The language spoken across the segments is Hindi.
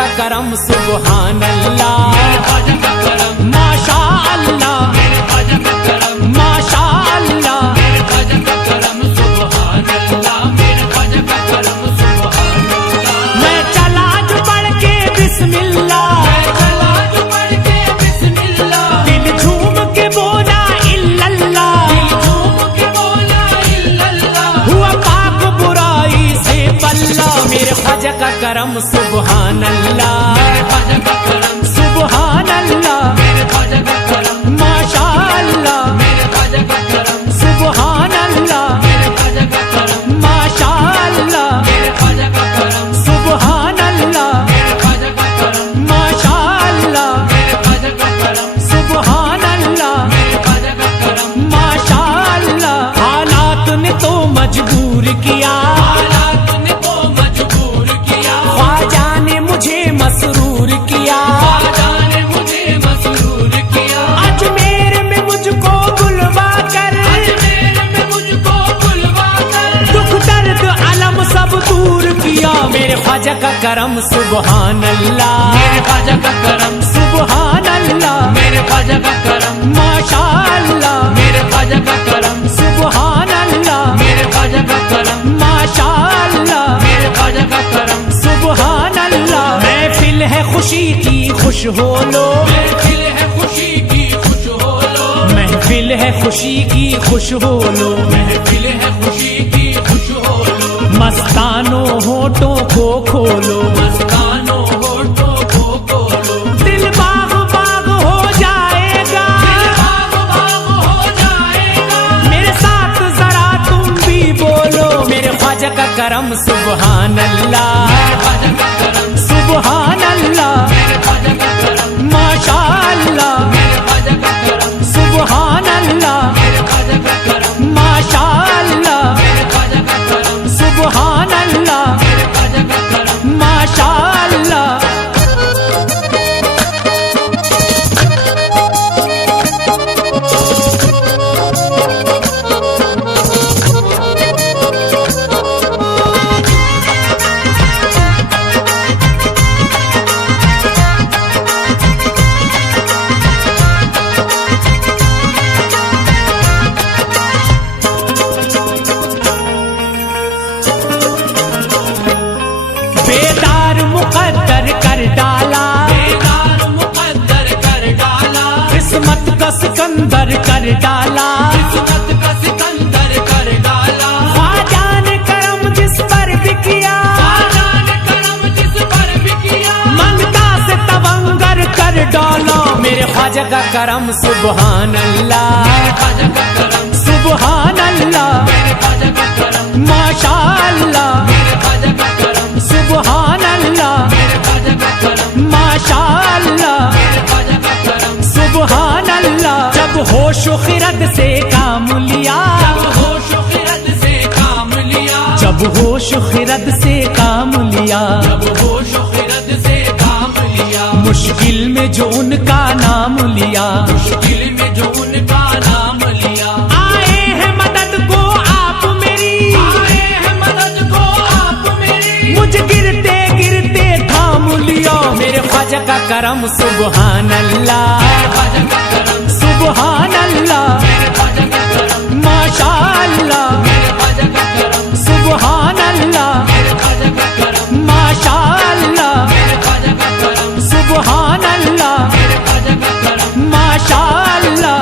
का करम सुभान अल्लाह, माशा अल्लाह, माशा अल्लाह। मैं चला जो पढ़ के बिस्मिल्लाह, दिल झूम के बोला इल्लल्लाह, हुआ पाक बुराई से बल्ला। मेरे ख्वाजा का करम सुभान अल्लाह, सुभान अल्लाह, माशा अल्लाह, सुभान अल्लाह, माशा अल्लाह, सुभान अल्लाह, माशा अल्लाह, सुभान अल्लाह, माशा अल्लाह। हालात ने तो मजबूर किया, ख्वाजा ने मुझे मसरूर किया, अजमेर में मुझको बुलवा कर, दुख दर्द अलम सब दूर किया। मेरे ख्वाजा का करम सुभान अल्लाह, सुभान अल्लाह, माशा अल्लाह, सुभान अल्लाह, माशा अल्लाह, सुभान अल्लाह। महफिल है खुशी की खुश हो लो, महफिल है खुशी की खुश हो लो, मस्तानो होठों को खोलो, दिल बाग बाग हो जाएगा, मेरे साथ जरा तुम भी बोलो। मेरे ख्वाजा का करम सुभान अल्लाह, सुभान अल्लाह, माशा अल्लाह, सुभान अल्लाह, माशा अल्लाह, सुभान अल्लाह, माशा अल्लाह। बेदार मुकद्दर कर डाला, किस्मत का सिकंदर कर डाला, ख्वाजा ने करम जिस पर भी किया, मंगता से तवंगर कर डाला। मेरे ख्वाजा का करम सुभान अल्लाह, सुभान अल्लाह, माशा अल्लाह, सुभान अल्लाह, माशा अल्लाह, सुभान अल्लाह। जब होश खिरद से काम लिया, जब होश खिरद से काम लिया, मुश्किल में जो उनका नाम लिया, आए हैं मदद को आप मेरी, मुझे गिरते गिरते थाम लिया। मेरे ख्वाजा का करम सुभान अल्लाह, सुभान अल्लाह, माशा अल्लाह, सुभान अल्लाह, माशा अल्लाह, सुभान अल्लाह, माशा अल्लाह।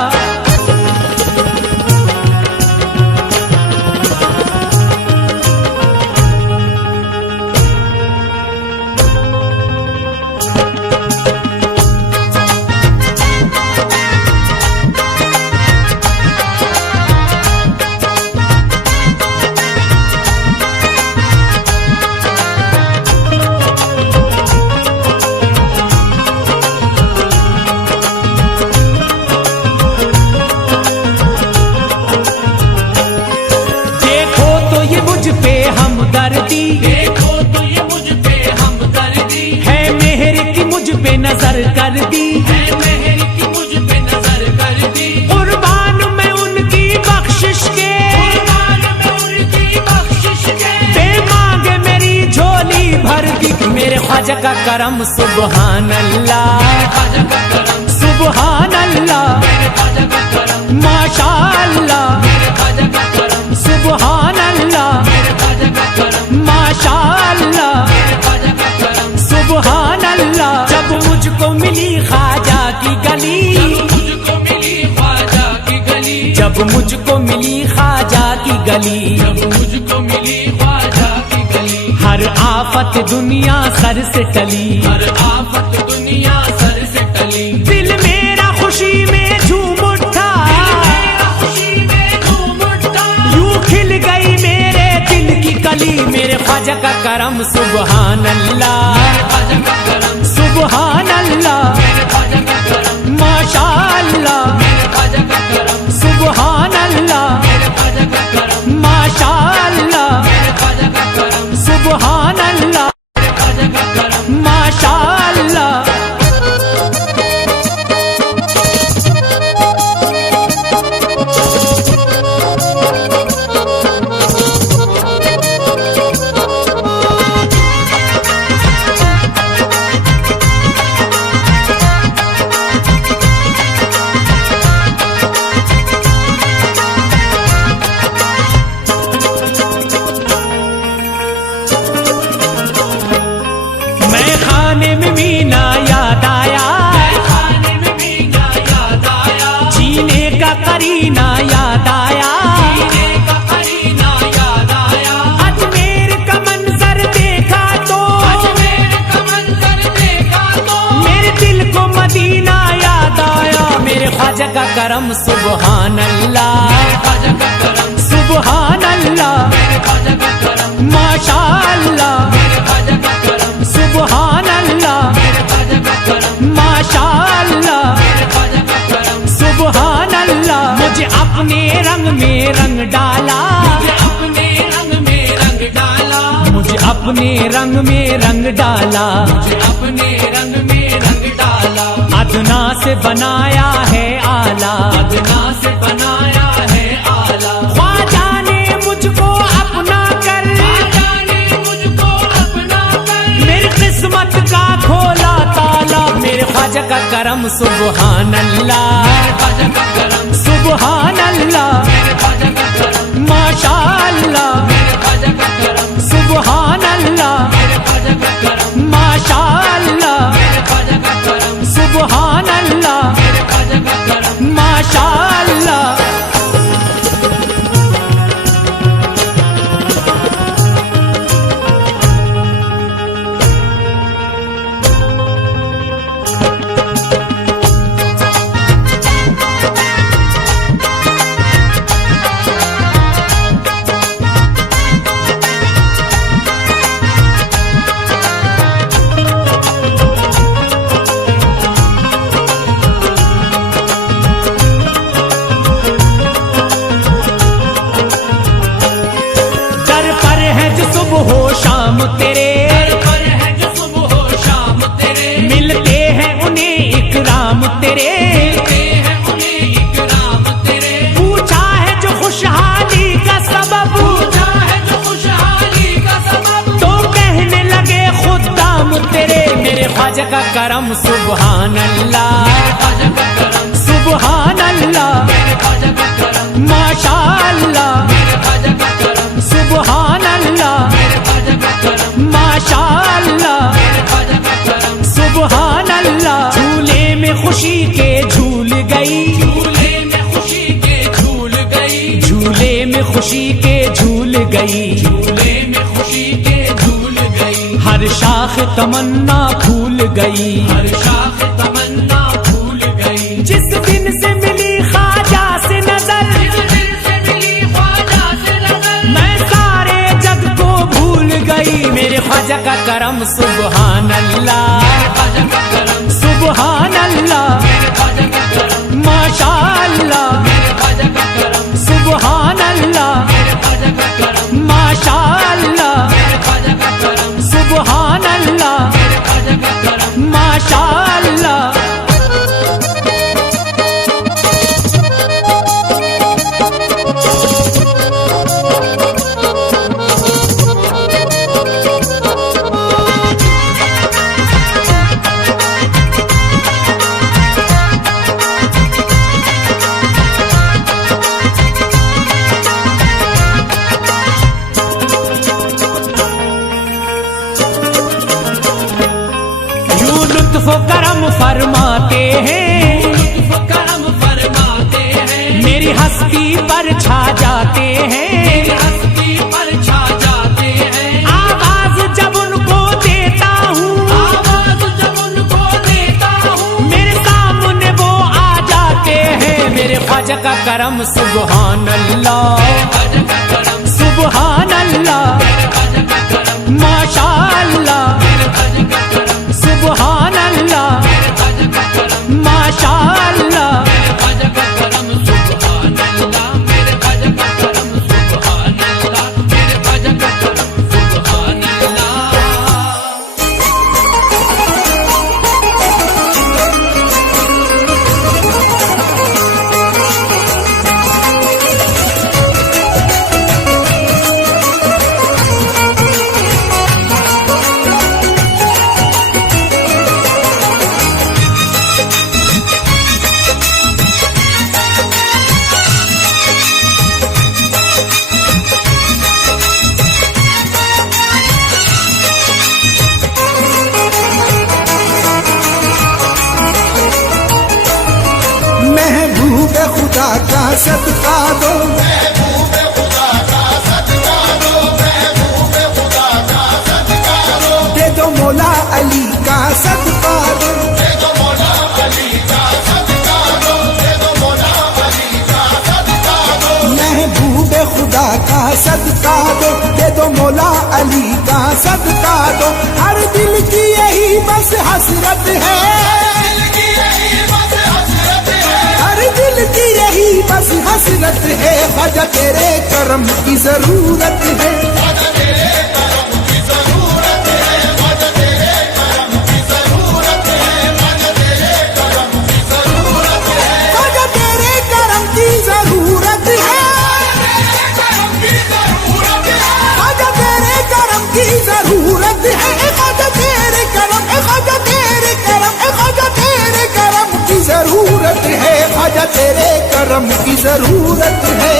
ख्वाजा का करम सुबहान अल्लाह, सुबहान अल्लाह, माशाअल्लाह, सुबहान अल्लाह, माशाअल्लाह, सुबहान अल्लाह। जब मुझको मिली ख्वाजा की गली, जब मुझको मिली ख्वाजा की गली, मुझको मिली ख्वाजा की गली, हर आफत दुनिया सर से टली, हर आफत दुनिया सर से टली। दिल मेरा खुशी में झूम उठा, खुशी में झूम उठा, यूं खिल गई मेरे दिल की कली। मेरे ख्वाजा का करम सुबहान अल्लाह, ख्वाजा का करम, सुबहान अल्लाह, ख्वाजा का करम, माशाअल्लाह, ख्वाजा का करम, सुबहान अल्लाह, ख्वाजा का करम, माशाअल्लाह, ख्वाजा का करम, सुबहान अल्लाह, ख्वाजा का करम। माशाअल्लाह। मैं खाने में मीना याद आया, खाने में मीना याद आया, जीने का करीना याद आया, जीने का करीना याद आया, अजमेर का मंजर देखा तो, अजमेर का मंजर देखा तो, मेरे दिल को मदीना याद आया। मेरे ख्वाजा का करम सुबहान अल्लाह, ख्वाजा का करम, सुबहान अल्लाह, ख्वाजा का करम, माशाअल्लाह, ख्वाजा का करम, सुबहान अल्लाह, ख्वाजा का करम, माशाअल्लाह, ख्वाजा का करम। सुबहान अल्लाह। मुझे अपने रंग में रंग डाला, मुझे अपने रंग में रंग डाला, मुझे अपने रंग में रंग डाला, मुझे अपने रंग में रंग डाला, अदना से बनाया है आला, अदना से बनाया है आला। ख्वाजा ने मुझको अपना कर, ख्वाजा ने मुझको अपना कर, मेरी किस्मत का खोला ताला। मेरे ख्वाजा का करम सुबहान अल्लाह, ख्वाजा का करम, सुबहान अल्लाह, ख्वाजा का करम, माशाअल्लाह, ख्वाजा का करम, सुबहान अल्लाह, ख्वाजा का करम, माशाअल्लाह, ख्वाजा का करम, सुबहान अल्लाह, ख्वाजा का करम। माशाअल्लाह। दर पर है जो सुबह हो शाम तेरे, दर पर है जो सुबह हो शाम तेरे, मिलते हैं उन्हें इकराम तेरे, मिलते हैं उन्हें इकराम तेरे, पूछा है जो खुशहाली का सबब, पूछा है जो खुशहाली का सबब, तो कहने लगे खुदाम तेरे। मेरे ख्वाजा का करम सुबहान अल्लाह, ख्वाजा का करम, सुबहान अल्लाह, ख्वाजा का करम, माशाअल्लाह, ख्वाजा का करम, सुबहान अल्लाह, ख्वाजा का करम, माशाअल्लाह, ख्वाजा का करम। सुबहान अल्लाह। झूले में खुशी के झूल गई, झूले में खुशी के झूल गई, झूले में खुशी के झूल गई, झूले में खुशी के झूल गई, हर शाख तमन्ना फूल गई। हर शाख तमन्ना भूल गई। जिस दिन से मिली ख्वाजा से नजर, जिस दिल से मिली ख्वाजा से नजर, मैं सारे जग को भूल गई। मेरे ख्वाजा का करम सुबहान अल्लाह, ख्वाजा का करम, सुबहान अल्लाह, ख्वाजा का करम, माशाअल्लाह, ख्वाजा का करम, सुबहान अल्लाह, ख्वाजा का करम, माशाअल्लाह, ख्वाजा का करम, सुबहान अल्लाह, ख्वाजा का करम। माशाअल्लाह। लुत्फ करम फरमाते हैं, लुत्फ करम फरमाते हैं, मेरी हस्ती पर छा जाते हैं। मेरी हस्ती पर छा जाते हैं। आवाज जब उनको देता हूँ, आवाज जब उनको देता हूँ, मेरे सामने वो आ जाते हैं। मेरे ख्वाजा का करम सुबहान अल्लाह, ख्वाजा का करम, सुबहान अल्लाह, ख्वाजा का करम, माशा अल्लाह, ख्वाजा का करम, सुबहान अल्लाह, ख्वाजा का करम, माशा अल्लाह। ख्वाजा का करम, सुभान अल्लाह, मेरे ख्वाजा का करम, सुभान अल्लाह, मेरे ख्वाजा का करम, सुभान अल्लाह। महबूब खुदा का सदका दो, दे दो मौला अली का सदका दो, महबूब खुदा का सदका दो, दे दो मौला अली का सदका दो। हर दिल की यही बस हसरत है, हर दिल की यही बस हसरत है। ख्वाजा तेरे करम की जरूरत है, ख्वाजा तेरे करम की जरूरत है, ख्वाजा तेरे करम की जरूरत है। ख्वाजा तेरे करम, ख्वाजा तेरे करम, ख्वाजा तेरे करम की जरूरत है, ख्वाजा तेरे करम की जरूरत है।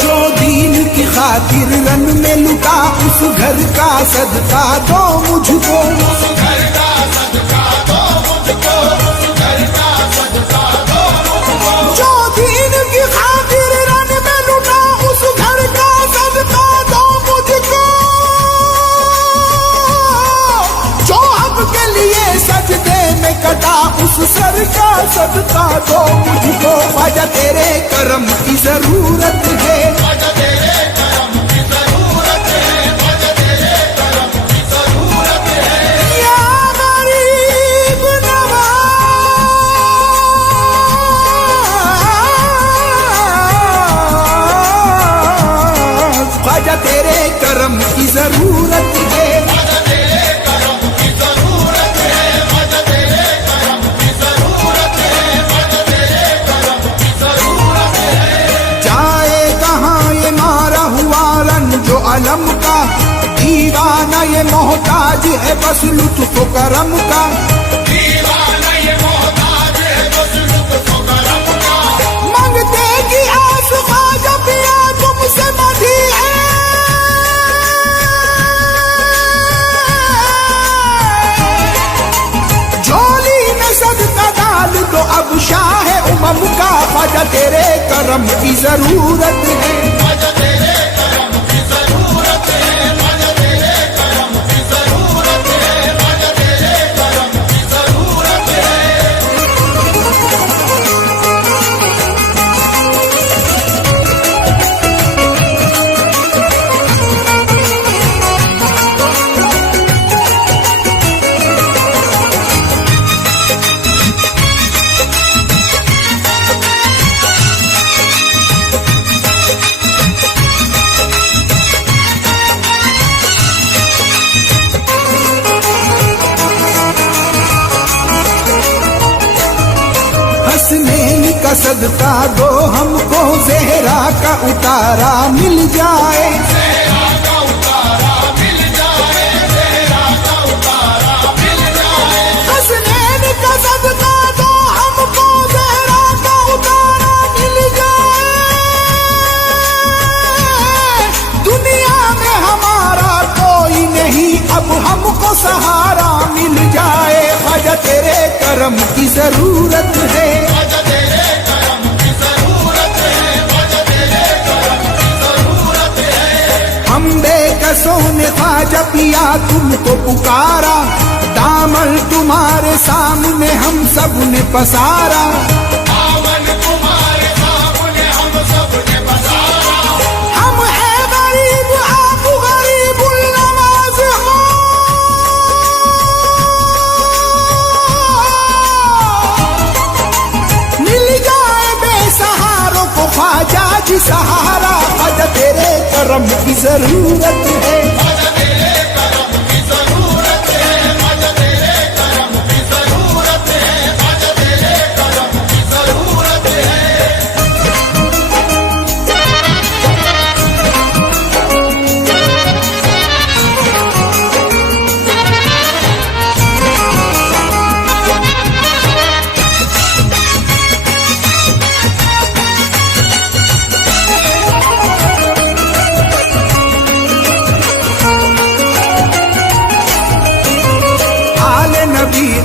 जो दीन की खातिर रन में लुटा, उस घर का सदका दो मुझको, जो दीन की खातिर रन में लुटा, उस घर का सदका दो मुझको। जो हक के लिए सजदे में कटा, उस सर का सदका दो मुझको। ख्वाजा तेरे करम की जरूरत है, या गरीब नवाज, ख्वाजा तेरे करम की जरूरत है। जाए कहाँ ये मारा हुआ रन जो अलम का, दीवाना ये मोहताज है बस लुत्फ करम का। मांगते की आस ख्वाजा पिया तुमसे बंधी है, झोली में सदका डाल दो अब शाह उमम का। ख्वाजा तेरे करम की जरूरत है, सदका दो हमको ज़हरा का उतारा मिल जाए। हसनैन का सदका दो हमको ज़हरा का उतारा मिल जाए। दुनिया में हमारा कोई नहीं अब हमको सहारा मिल जाए। ख्वाजा तेरे करम की जरूरत है, हम बेकसों ने ख्वाजा पिया तुमको पुकारा। दामन तुम्हारे सामने हम सब ने पसारा। हम है गरीब आप गरीबुल नवाज हो। मिल जाए बेसहारों को ख्वाजा जी सहारा। ख्वाजा तेरे करम की जरूरत है,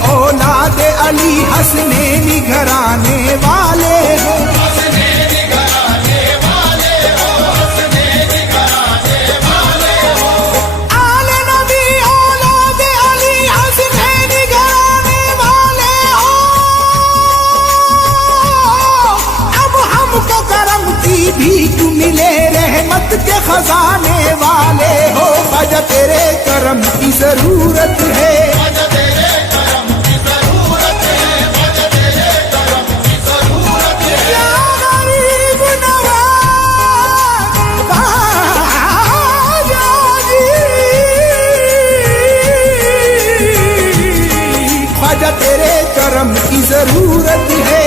औलाद अली हसनैनी घराने वाले हो। आले नबी औलाद अली हसनैनी घराने वाले हो। अब हमको करम की भीख मिले रहमत के खजाने वाले हो। ख्वाजा तेरे करम की जरूरत है, ख्वाजा तेरे करम की जरूरत है।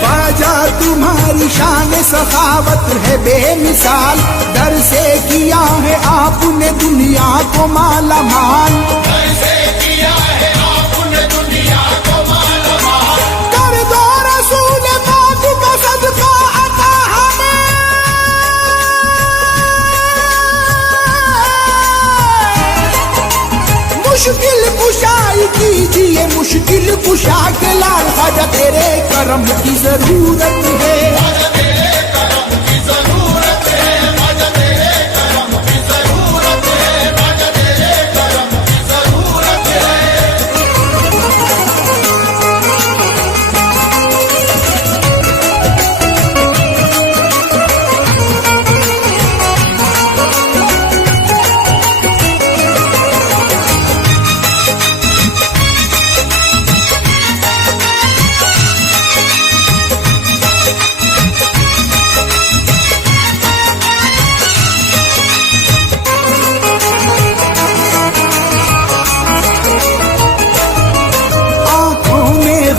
ख्वाजा तुम्हारी शान सखावत है बेमिसाल। दर से किया है आपने दुनिया को माला माल। कर दो रसूल पाक का सदका अता हमें। मुश्किल कुशाई कीजिए मुश्किल कुशा के लाल। ख्वाजा तेरे करम की जरूरत है,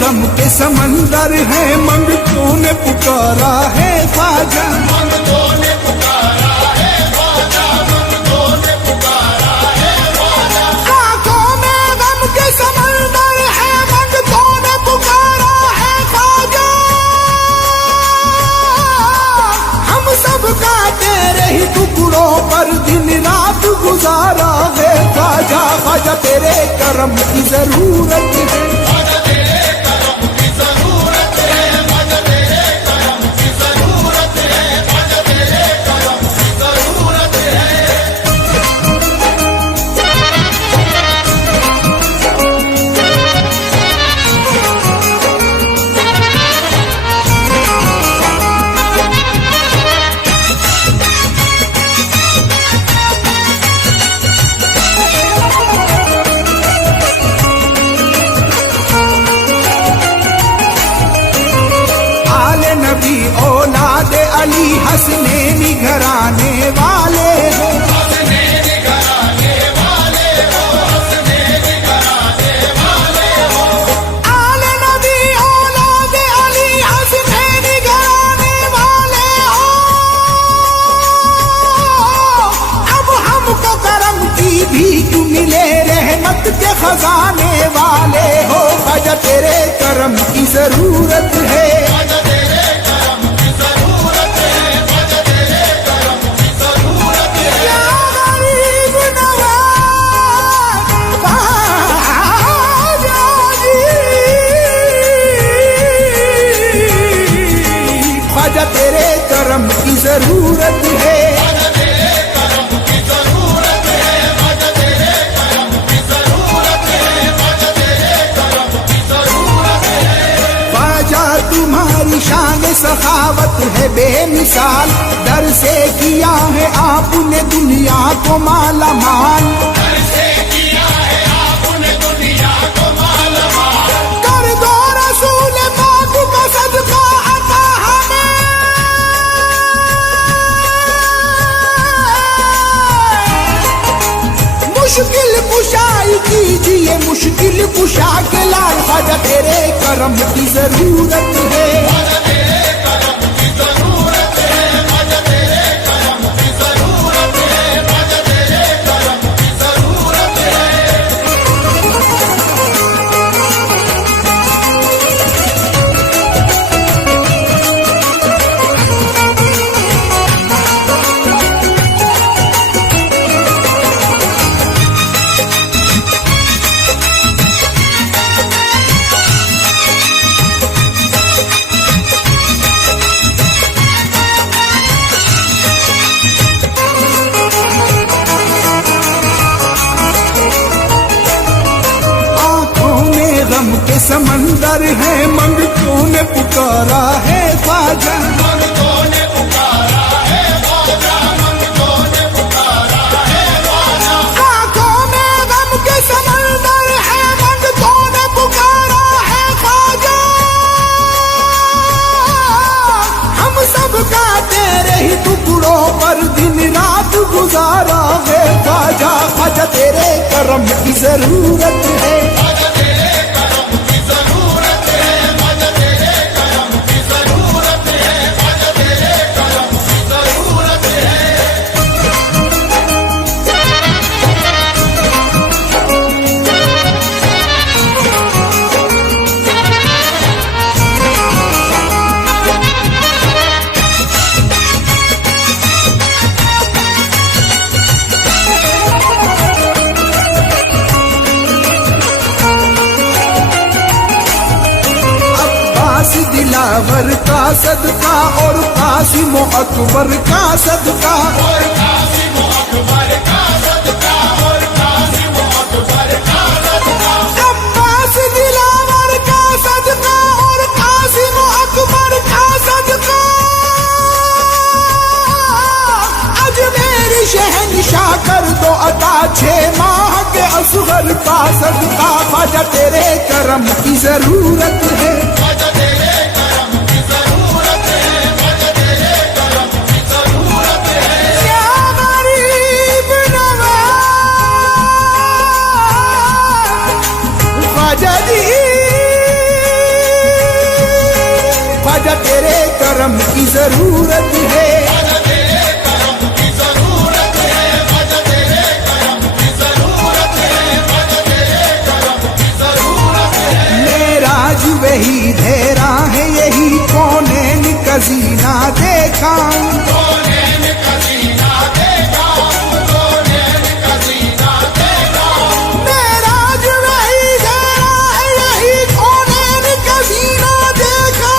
गम के समंदर है मंगतों ने पुकारा है ख्वाजा। आंखों में गम के समंदर है मंगतों ने पुकारा है ख्वाजा। हम सब का तेरे ही टुकड़ों पर दिन रात गुजारा है ख्वाजा। ख्वाजा तेरे करम की जरूरत है, औलाद अली हसनैनी घराने वाले हो। जरूरत है। ख्वाजा तुम्हारी शान सखावत है बेमिसाल, दर से किया है आपने दुनिया को माला माल। कर दो रसूल पाक का सदका अता हमें, मुश्किल कुशाई कीजिए मुश्किल कुशा के लाल। ख्वाजा तेरे करम की जरूरत है। समंदर है मंगतों ने पुकारा है ख्वाजा, मंगतों ने पुकारा है ख्वाजा, मंगतों ने पुकारा है ख्वाजा। आंखों में गम के समंदर है मंगतों ने पुकारा है ख्वाजा। हम सब का तेरे ही टुकड़ों पर दिन रात गुजारा है ख्वाजा। ख्वाजा तेरे करम की जरूरत है। दिलावर का सदका और कासिम अकबर का सदका, और कासिम अकबर का सदका, और कासिम अकबर का सदका। अब्बास दिलावर का सदका और कासिम अकबर का सदका। अजमेर शहंशाह कर दो अता 6 माह के असगर का सदका। ख्वाजा तेरे करम की जरूरत है। ख्वाजा तेरे करम की जरूरत है। मेराज वही धेरा है यही कौनैन कजीना देखा, मेराज वही धेरा है यही कौनैन कजीना देखा।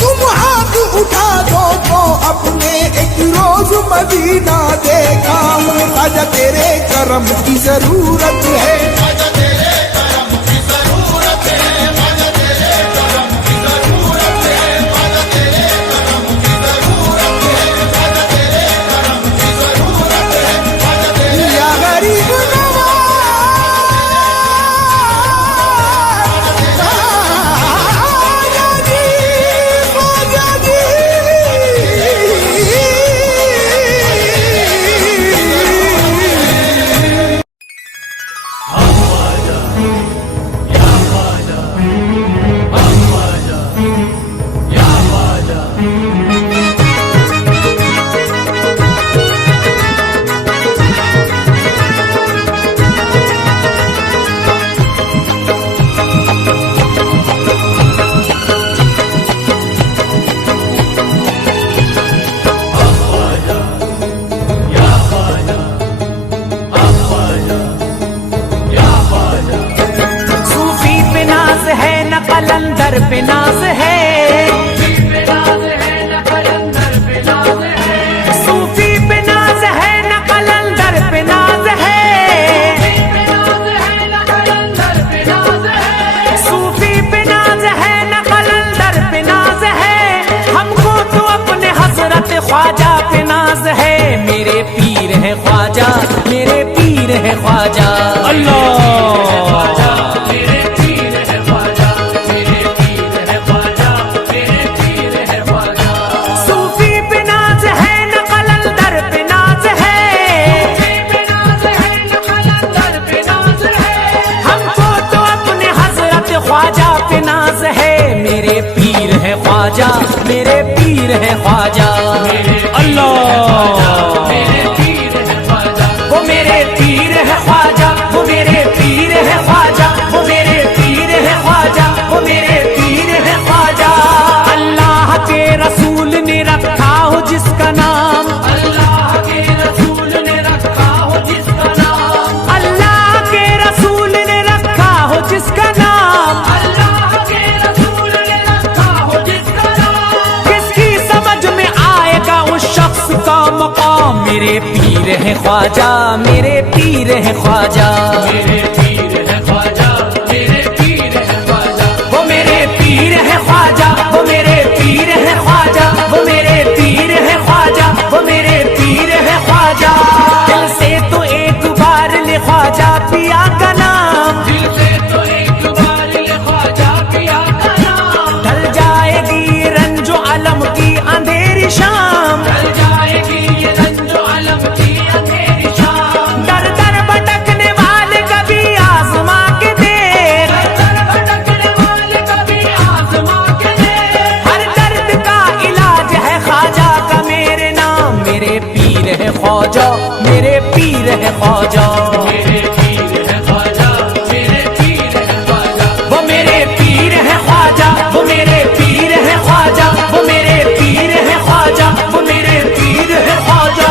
तुम हाथ उठा दो तो अपने एक रोज मदीना देखा। ख्वाजा तेरे करम की जरूरत है। कलंदर पे नाज है, अल्लाह। मेरे पीर है ख्वाजा, मेरे पीर है ख्वाजा, मेरे पीर है ख्वाजा। सूफी पे नाज है न कलंदर पे नाज है, पे नाज है न कलंदर पे नाज है। हमको तो अपने हजरत ख्वाजा पे नाज है। मेरे पीर है ख्वाजा, मेरे पीर है ख्वाजा। अल्लाह। मेरे पीर है ख्वाजा, वो मेरे पीर है ख्वाजा, वो मेरे पीर है ख्वाजा, वो मेरे पीर है ख्वाजा, वो मेरे पीर है ख्वाजा। अल्लाह के रसूल ने रखा हो जिसका नाम, अल्लाह के रसूल ने रखा हो जिसका नाम, अल्लाह के रसूल ने रखा हो जिसका नाम, अल्लाह के रसूल ने रखा हो जिसका नाम। किसकी समझ में आएगा उस शख्स का मकाम। मेरे पीर है ख्वाजा, मेरे पीर है ख्वाजा। मेरे पीर है ख्वाजा, मेरे पीर है ख्वाजा। वो मेरे पीर है ख्वाजा, वो मेरे पीर है ख्वाजा, वो मेरे पीर है ख्वाजा, वो मेरे पीर है ख्वाजा। दिल से तो एक बार ले ख्वाजा पिया का नाम, दिल से तो एक बार ले ख्वाजा पिया का नाम। ढल जाएगी रंजो अलम की अंधेरी शाम, चल जाएगी ये रंजो अलम की अंधेरी शाम। दर दर भटकने वाले कभी आजमा के देख, दर भटकने वाले कभी आजमा के देख। हर दर्द का इलाज है ख्वाजा का मेरे नाम। मेरे पीर है ख्वाजा, मेरे पीर है ख्वाजा। मेरे पीर है ख्वाजा, मेरे पीर है ख्वाजा। वो मेरे पीर है ख्वाजा, वो मेरे पीर है ख्वाजा, वो मेरे पीर है ख्वाजा, वो मेरे पीर है ख्वाजा।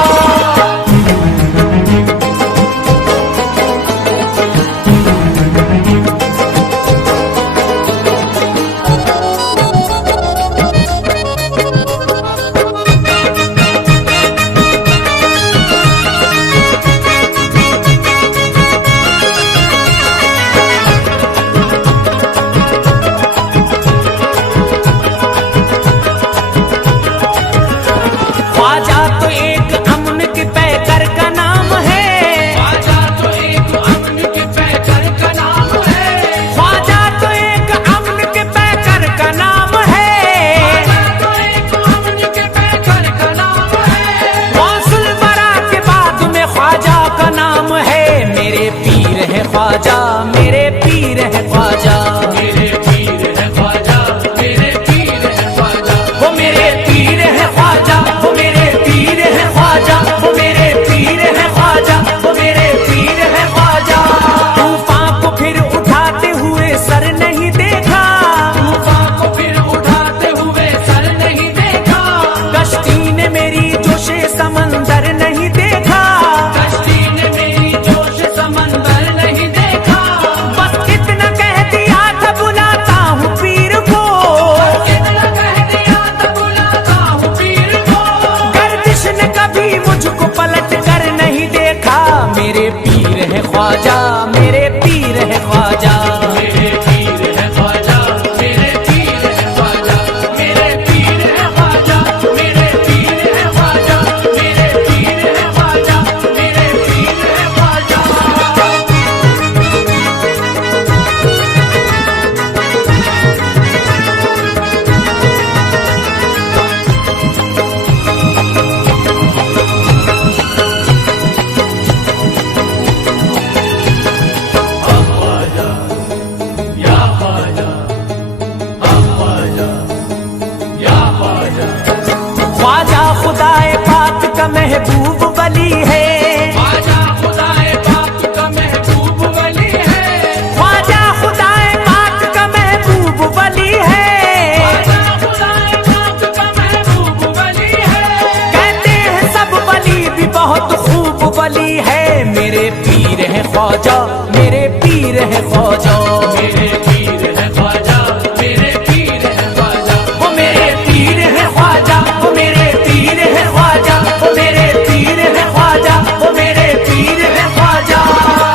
ख्वाजा तो एक अमन के पैकर का नाम है, ख्वाजा तो एक अमन के पैकर का नाम है। ख्वाजा तो एक अमन के पैकर का नाम है। ख्वाजा तो एक अमन के पैकर का नाम है। गौसुल बरा के बाद में ख्वाजा का नाम है। मेरे पीर है ख्वाजा, मेरे पीर है ख्वाजा। मेरे पीर है ख्वाजा, मेरे पीर है ख्वाजा। वो मेरे पीर है ख्वाजा, वो मेरे पीर है ख्वाजा, वो मेरे पीर है ख्वाजा, वो मेरे पीर है ख्वाजा। तूफान को फिर उठाते हुए सर नहीं देखा, तूफान को फिर उठाते हुए सर नहीं देखा। कश्ती ने मेरी जोशे समंदर नहीं देखा। कश्ती ने मेरी जोश समंदर नहीं देखा। बस इतना कह दिया था बुलाता हूँ पीर को, कितना कह दिया तो बुलाता हूँ पीर को। गर्दिश ने कभी मुझको पलट कर नहीं देखा। मेरे पीर है ख्वाजा, मेरे पीर है ख्वाजा। मेरे पीर है ख्वाजा, मेरे पीर है ख्वाजा। मेरे पीर है ख्वाजा, मेरे पीर है ख्वाजा। मेरे पीर है ख्वाजा, मेरे पीर है ख्वाजा। या ख्वाजा, ख्वाजा, या ख्वाजा। ख्वाजा खुदाए पाक का महबूब वली है, ख्वाजा खुदाए पाक का महबूब वली है। ख्वाजा खुदाए पाक का महबूब वली है। ख्वाजा खुदाए पाक का महबूब वली है। कहते हैं सब वली भी बहुत खूब वली है। मेरे पीर है ख्वाजा, मेरे पीर है ख्वाजा। मेरे पीर है ख्वाजा, मेरे पीर है ख्वाजा। वो मेरे पीर है ख्वाजा, वो मेरे पीर है ख्वाजा, वो मेरे पीर है ख्वाजा, वो मेरे पीर है ख्वाजा।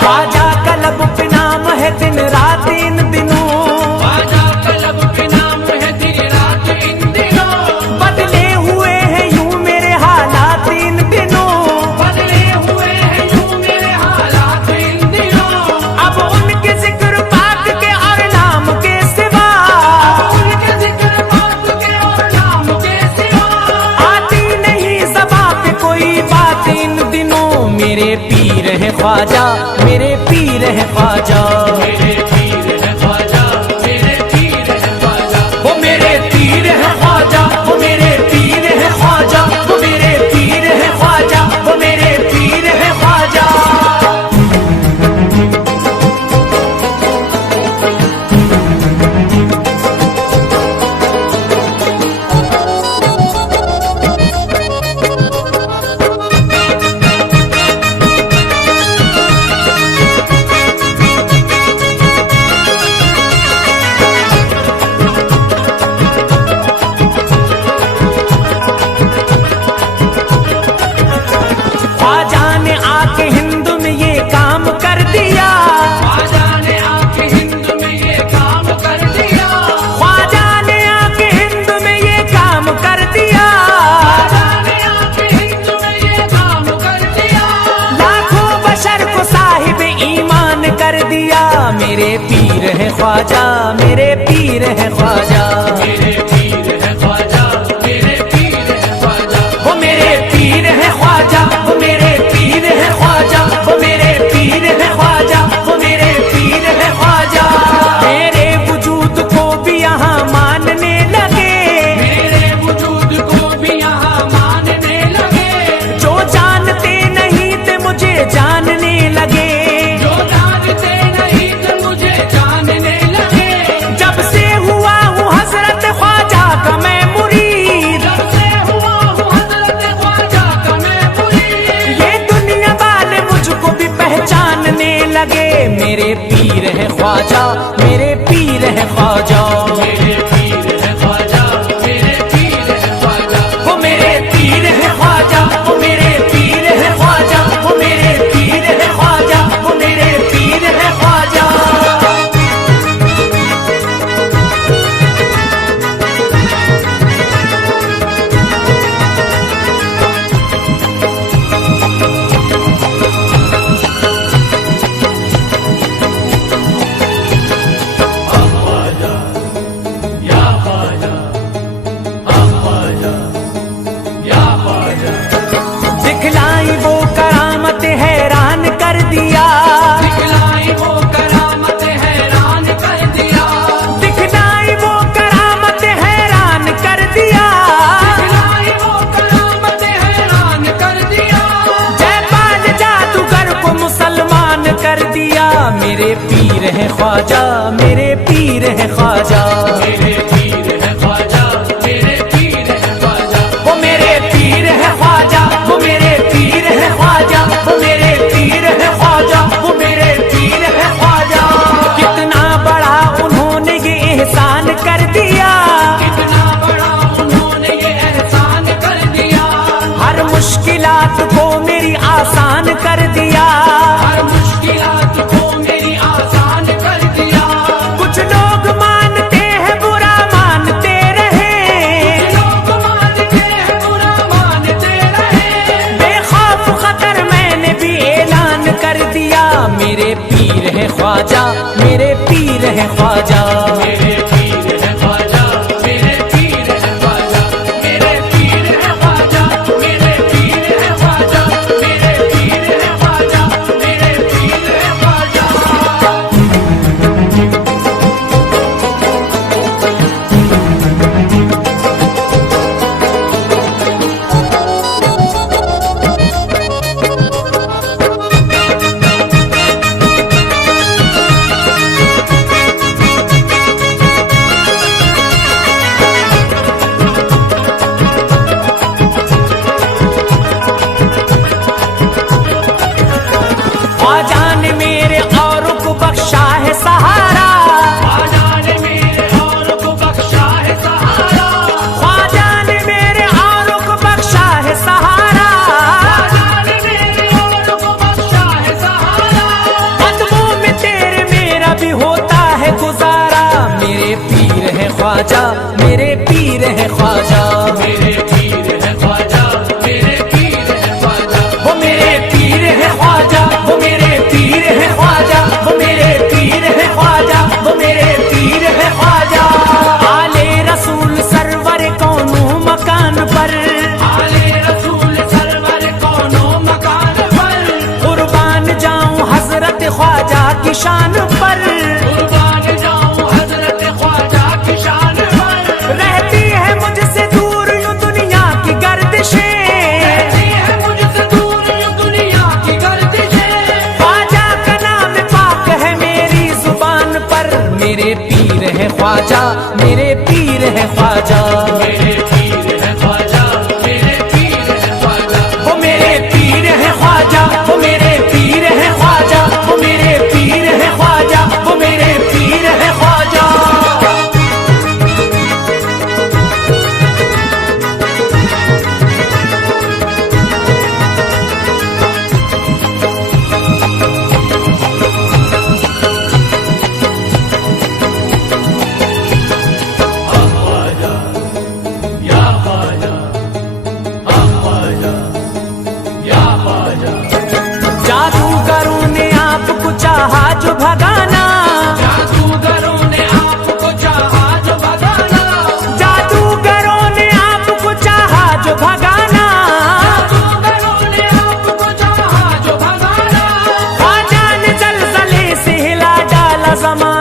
ख्वाजा का लब पे नाम है दिन रात इन दिनों, ख्वाजा का लब पे नाम है दिन रात इन दिनों। बदले हुए हैं यूं मेरे हालात इन दिनों। बदले हुए हैं यूं मेरे हालात इन दिनों। मेरे पीर है ख्वाजा, मेरे पीर है ख्वाजा। मेरे पीर है ख्वाजा, मेरे पीर है ख्वाजा। वो मेरे पीर है ख्वाजा, वो मेरे पीर है ख्वाजा, वो मेरे पीर है ख्वाजा, वो मेरे पीर है ख्वाजा। मेरे वजूद को भी यहाँ मानने लगे, मेरे वजूद को भी यहाँ मानने लगे। जो जानते नहीं थे मुझे जानने लगे, जो जानते नहीं थे मुझे जानने लगे। जब से हुआ हूँ हजरत ख्वाजा का मैं मुरीद, जब से हुआ हूँ हजरत ख्वाजा का मैं मुरीद। ये दुनिया वाले मुझको भी पहचानने लगे। मेरे पीर है ख्वाजा, मेरे पीर है ख्वाजा। मेरे पीर है ख्वाजा, मेरे पीर है ख्वाजा। वो मेरे पीर है ख्वाजा, वो मेरे पीर है ख्वाजा, वो मेरे पीर है ख्वाजा, वो मेरे पीर है ख्वाजा। या ख्वाजा, ख्वाजा, या ख्वाजा। दिखलाई वो करामत हैरान कर दिया, दिखलाई वो करामत हैरान कर दिया। दिखलाई वो करामत हैरान कर दिया। दिखलाई वो करामत हैरान कर दिया। जयपाल जादूगर को मुसलमान कर दिया। मेरे पीर है ख्वाजा, मेरे पीर है ख्वाजा। मेरे पीर है ख्वाजा, मेरे पीर है ख्वाजा। वो मेरे पीर है ख्वाजा, वो मेरे पीर है ख्वाजा, वो मेरे पीर है ख्वाजा, वो मेरे पीर है ख्वाजा। कितना बड़ा उन्होंने ये एहसान कर दिया, कितना बड़ा उन्होंने ये एहसान कर दिया। हर मुश्किलात को मेरी आसान कर दिया। हर मुश्किलात को मेरी आसान कर दिया। कुछ लोग मानते हैं बुरा मानते रहे, लोग मानते हैं बुरा मानते रहे। बेखौफ खतर मैंने भी ऐलान कर दिया। मेरे पीर है ख्वाजा, मेरे पीर है ख्वाजा। मेरे पीर है ख्वाजा, मेरे पीर है ख्वाजा। मेरे पीर है ख्वाजा, मेरे पीर है ख्वाजा। मेरे पीर है ख्वाजा, मेरे पीर है ख्वाजा। ख्वाजा ने मेरे और को बख्शा है सहारा, ख्वाजा ने मेरे और को बख्शा है सहारा। ख्वाजा ने मेरे और को बख्शा है सहारा। ख्वाजा ने मेरे और को बख्शा है सहारा। कदमों में तेरे मेरा भी होता है गुजारा। मेरे पीर है ख्वाजा, मेरे पीर है ख्वाजा। मेरे पीर है ख्वाजा, मेरे पीर है ख्वाजा। वो मेरे पीर है ख्वाजा, वो मेरे पीर है ख्वाजा, वो मेरे पीर है ख्वाजा, वो मेरे पीर है ख्वाजा। आले रसूल सरवर कौनो मकान पर, आले रसूल सरवर कौनो मकान पर। कुर्बान जाऊं हजरत ख्वाजा की शान पर। कुर्बान जाऊं हजरत ख्वाजा की शान पर। रहती है मुझसे दूर यूं दुनिया की गर्दिशें, रहती है मुझसे दूर यूं दुनिया की गर्दिशें। ख्वाजा का नाम पाक है मेरी जुबान पर। मेरे पीर है ख्वाजा, मेरे पीर है ख्वाजा। मेरे पीर है ख्वाजा, मेरे पीर है ख्वाजा। वो मेरे पीर है ख्वाजा, वो मेरे पीर है ख्वाजा, वो मेरे पीर है ख्वाजा, वो मेरे पीर है ख्वाजा।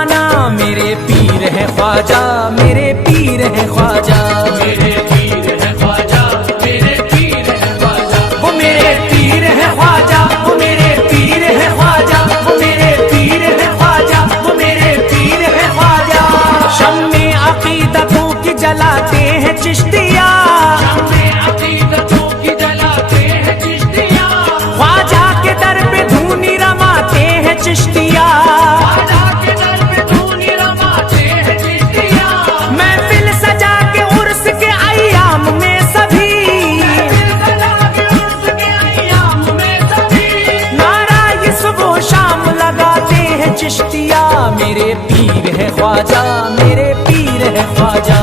जमाना मेरे पीर है ख्वाजा, मेरे पीर है ख्वाजा। मेरे पीर है ख्वाजा, मेरे पीर है ख्वाजा। वो मेरे पीर है ख्वाजा, वो मेरे पीर है ख्वाजा, वो मेरे पीर है ख्वाजा, वो मेरे पीर है ख्वाजा। शम्मे अकीदतों की जलाते हैं चिश्तिया, शम्मे अकीदतों की जलाते हैं चिश्तिया। ख्वाजा के दर पे धूनी रमाते हैं चिश्तिया। ख्वाजा के दर पे धूनी रमाते हैं चिश्तिया। महफिल सजा के उर्स के अय्याम में सभी, दिल सजा के उर्स के अय्याम में सभी। नारा ये सुबह शाम लगाते हैं चिश्तिया। मेरे पीर है ख्वाजा, मेरे पीर है ख्वाजा।